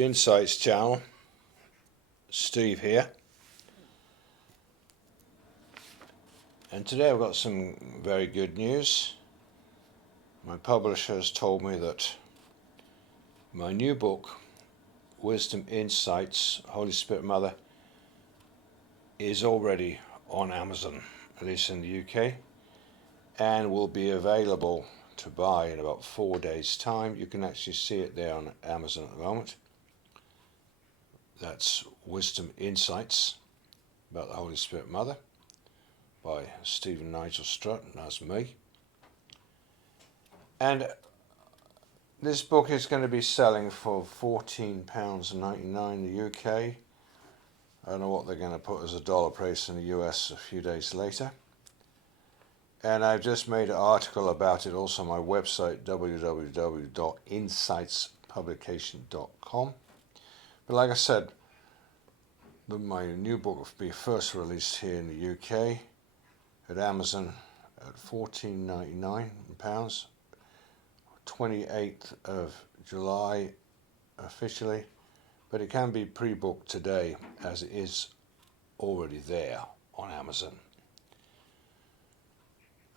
Insights channel. Steve here, and today I've got some very good news. My publisher has told me that my new book, Wisdom Insights, Holy Spirit Mother, is already on Amazon, at least in the UK, and will be available to buy in about 4 days' time. You can actually see it there on Amazon at the moment. That's Wisdom Insights about the Holy Spirit Mother by Nigel Strutt, and that's me. And this book is going to be selling for £14.99 in the UK. I don't know what they're going to put as a dollar price in the US a few days later. And I've just made an article about it also on my website, www.insightspublication.com. But like I said, my new book will be first released here in the UK at Amazon at £14.99, 28th of July officially, but it can be pre-booked today as it is already there on Amazon.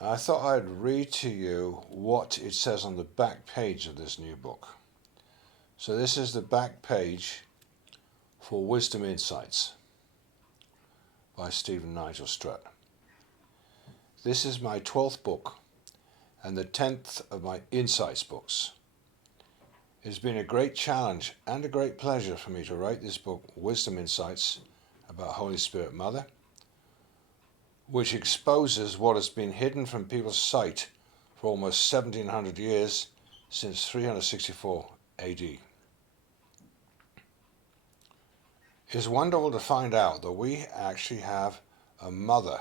I thought I'd read to you what it says on the back page of this new book. So this is the back page for Wisdom Insights by Nigel Strutt. This is my 12th book and the 10th of my Insights books. It's been a great challenge and a great pleasure for me to write this book, Wisdom Insights, about Holy Spirit Mother, which exposes what has been hidden from people's sight for almost 1700 years, since 364 AD. It's wonderful to find out that we actually have a mother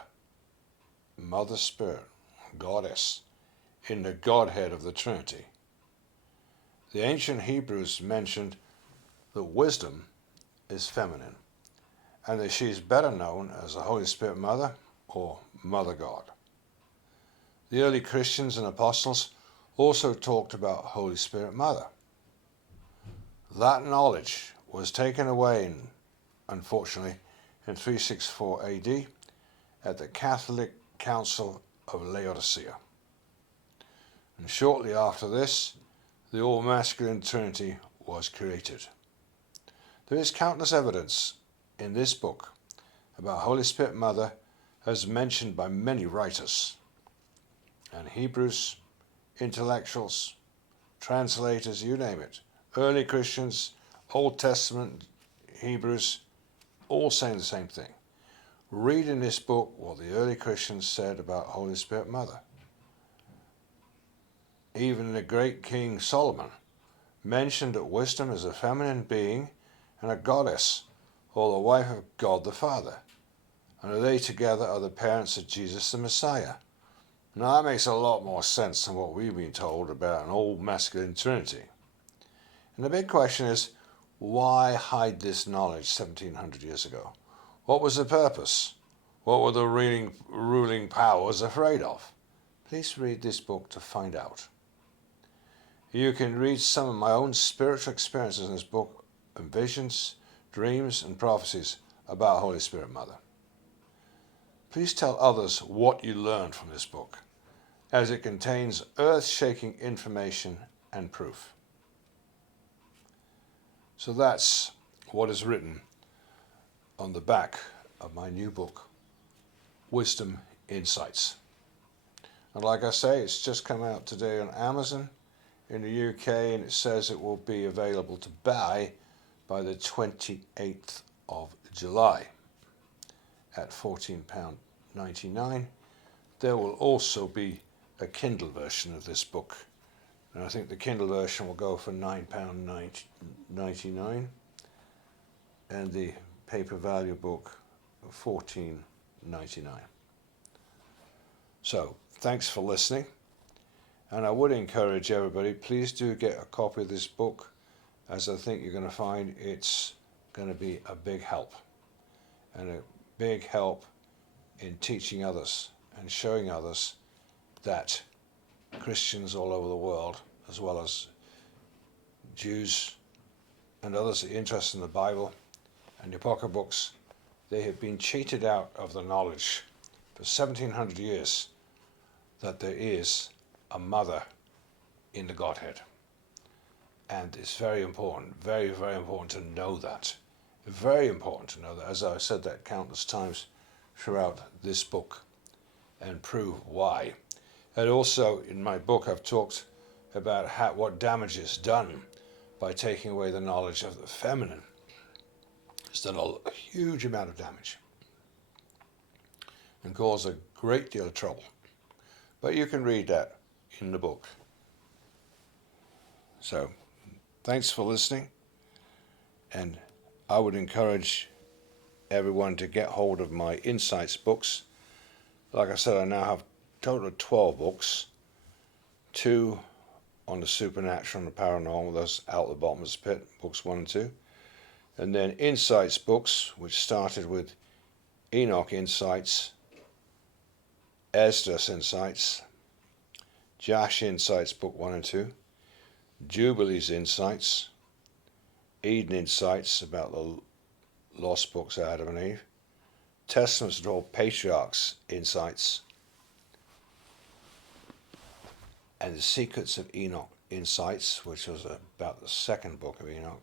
spirit, goddess, in the godhead of the Trinity. The ancient Hebrews mentioned that wisdom is feminine, and that she is better known as the Holy Spirit Mother or Mother God. The early Christians and apostles also talked about Holy Spirit Mother. That knowledge was taken away, unfortunately, in 364 AD at the Catholic Council of Laodicea. And shortly after this, the all-masculine Trinity was created. There is countless evidence in this book about Holy Spirit Mother as mentioned by many writers, and Hebrews, intellectuals, translators, you name it, early Christians, Old Testament Hebrews, all saying the same thing. Read in this book what the early Christians said about Holy Spirit Mother. Even the great King Solomon mentioned that wisdom is a feminine being and a goddess, or the wife of God the Father, and they together are the parents of Jesus the Messiah. Now that makes a lot more sense than what we've been told about an old masculine Trinity. And the big question is, why hide this knowledge 1700 years ago? What was the purpose? What were the ruling powers afraid of? Please read this book to find out. You can read some of my own spiritual experiences in this book, and visions, dreams, and prophecies about Holy Spirit Mother. Please tell others what you learned from this book, as it contains earth-shaking information and proof. So that's what is written on the back of my new book, Wisdom Insights. And like I say, it's just come out today on Amazon in the UK, and it says it will be available to buy by the 28th of July at £14.99. There will also be a Kindle version of this book, and I think the Kindle version will go for £9.99, and the paper value book £14.99. So thanks for listening, and I would encourage everybody, please do get a copy of this book, as I think you're going to find it's going to be a big help, and a big help in teaching others and showing others that Christians all over the world, as well as Jews, and others that are interested in the Bible and the Apocryphal books, they have been cheated out of the knowledge for 1700 years that there is a mother in the Godhead. And it's very important, very, very important to know that. Very important to know that, as I've said that countless times throughout this book, and prove why. And also in my book I've talked about what damage is done by taking away the knowledge of the feminine. It's done a huge amount of damage and caused a great deal of trouble. But you can read that in the book. So, thanks for listening, and I would encourage everyone to get hold of my Insights books. Like I said, I now have a total of 12 books, 2 on the supernatural and the paranormal, those out the bottomless pit, books 1 and 2. And then Insights books, which started with Enoch Insights, Esdras Insights, Josh Insights book 1 and 2, Jubilees Insights, Eden Insights about the lost books of Adam and Eve, Testaments of all Patriarchs Insights, and the Secrets of Enoch Insights, which was about the second book of Enoch,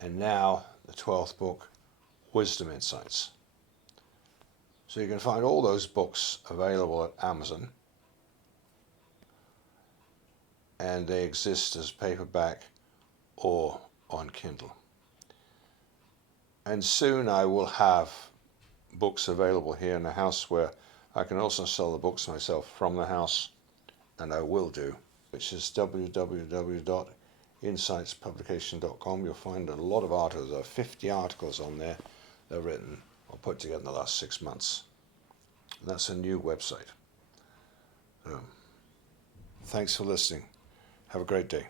and now the 12th book, Wisdom Insights. So you can find all those books available at Amazon, and they exist as paperback or on Kindle. And soon I will have books available here in the house where I can also sell the books myself from the house, and I will do, which is www.insightspublication.com. You'll find a lot of articles. There are 50 articles on there that are written or put together in the last 6 months. And that's a new website. Thanks for listening. Have a great day.